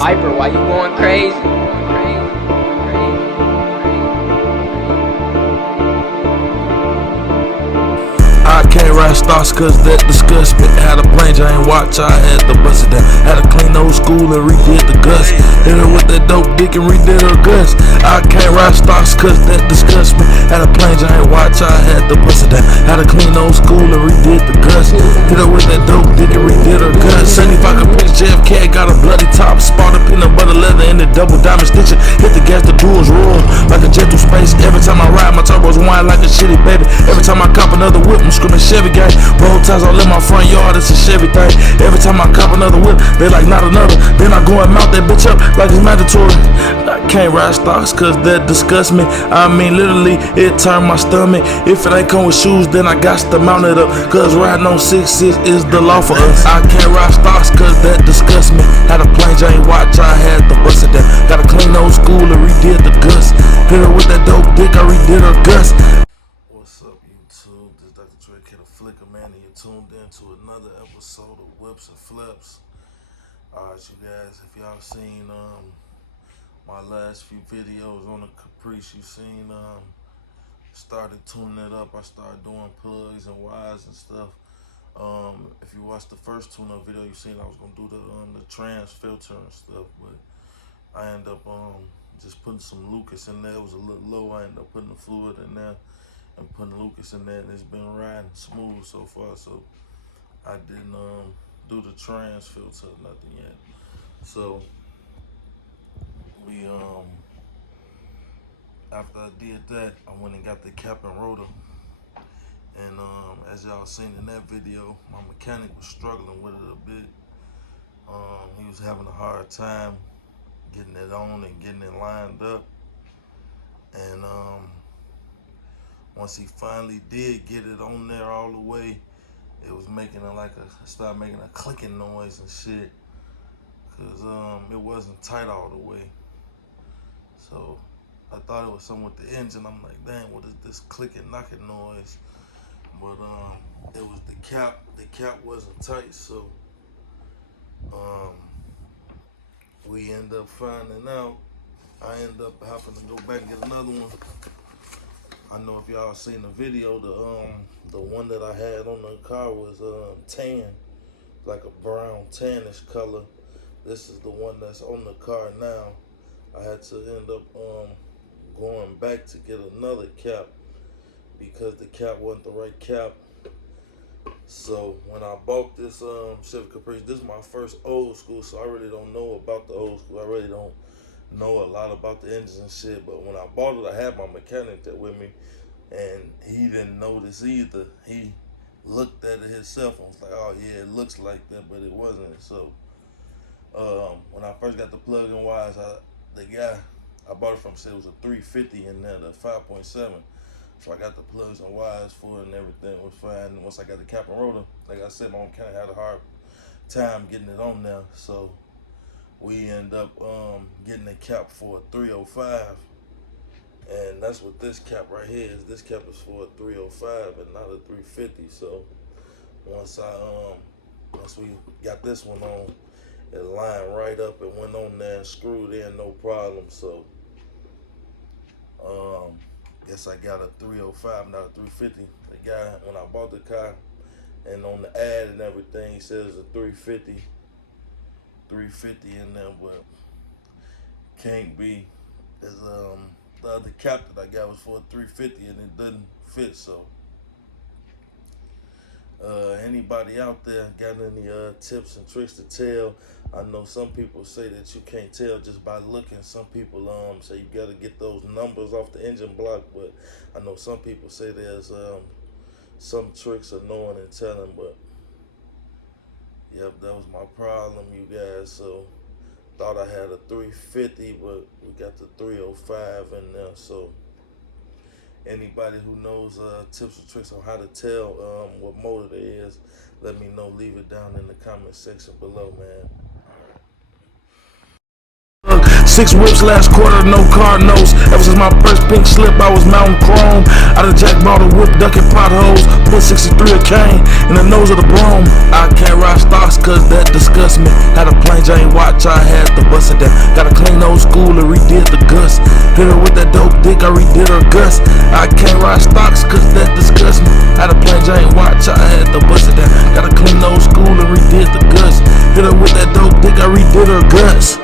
Hyper, why you going crazy? I can't ride stocks cause that disgust me. Had a plane giant watch, I had to bust it down. Had to clean old school and redid the guts. Hit her with that dope dick and redid her guts. I can't ride stocks cause that disgust me. Had a plane giant watch, I had to bust it down. Had to clean old school and redid the guts. Hit her with that dope dick and redid her guts. 75 Caprice JFK got a bloody top. Spotted peanut butter leather in the double diamond stitching. Hit the gas, the duals roar like a jet through space. Every time I ride, my turbos whine like a shitty baby. Every time I cop another whip, I'm screaming Chevy gang. Roll ties all in my front yard, it's a Chevy thing. Every time I cop another whip, they like not another. Then I go and mount that bitch up like it's mandatory. I can't ride stocks cause that disgusts me. I mean literally, it turned my stomach. If it ain't come with shoes, then I got to mount it up. Cause riding on 6'6" is the law for us. I can't ride stocks cause that disgusts me. Had a plain Jane watch, I had to bust it down. Got a clean old school and redid the guts. Hit her with that dope dick, I redid her guts. What's up, YouTube? This is Dr. Dre, Kid of Flicker, man, and you're tuned in to another episode of Whips and Flips. Alright, you guys, if y'all seen my last few videos on the Caprice, you seen started tuning it up. I started doing plugs and wires and stuff. If you watched the first tune-up video, you seen I was gonna do the trans filter and stuff, but I ended up just putting some Lucas in there. It was a little low. I ended up putting the fluid in there and putting Lucas in there, and it's been riding smooth so far. So I didn't do the trans filter or nothing yet. So we after I did that, I went and got the cap and rotor. And as y'all seen in that video, my mechanic was struggling with it a bit. He was having a hard time getting it on and getting it lined up. And once he finally did get it on there all the way, it was making started making a clicking noise and shit. Cause it wasn't tight all the way. So I thought it was something with the engine. I'm like, dang, what is this clicking, knocking noise? But it was the cap. The cap wasn't tight, so we end up finding out. I end up having to go back and get another one. I know if y'all seen the video, the one that I had on the car was tan, like a brown tannish color. This is the one that's on the car now. I had to end up going back to get another cap because the cap wasn't the right cap. So when I bought this Chevy Caprice, this is my first old school, so I really don't know about the old school. I really don't know a lot about the engines and shit. But when I bought it, I had my mechanic there with me, and he didn't notice either. He looked at it himself and was like, oh yeah, it looks like that, but it wasn't. So when I first got the plug and wires, the guy I bought it from said it was a 350 in there, the 5.7. So I got the plugs and wires for it and everything was fine. And once I got the cap and rotor, like I said, my mechanic had a hard time getting it on there. So we end up getting the cap for a 305. And that's what this cap right here is. This cap is for a 305 and not a 350. So once we got this one on, it lined right up and went on there and screwed in, no problem. So guess I got a 305, not a 350. The guy, when I bought the car, and on the ad and everything, he says it's a 350 in there, but can't be. Cause the other cap that I got was for a 350 and it doesn't fit. So anybody out there got any tips and tricks to tell? I know some people say that you can't tell just by looking. Some people say you got to get those numbers off the engine block, but I know some people say there's some tricks of knowing and telling. But yep, that was my problem, you guys. So thought I had a 350, but we got the 305 in there. So anybody who knows tips or tricks on how to tell what motor it is, let me know. Leave it down in the comment section below, man. 6 whips last quarter, no car notes. Ever since my first pink slip, I was mountain chrome. I done jackballed a whip, ducking potholes. Put 63 a cane in the nose of the broom. I can't ride stocks cause that disgusts me. Had a plain Jane watch, I had to bust it down. Got a clean old school and redid the guts. Hit her with that dope dick, I redid her guts. I can't ride stocks cause that disgusts me. Had a plain Jane watch, I had to bust it down. Got a clean old school and redid the guts. Hit her with that dope dick, I redid her guts.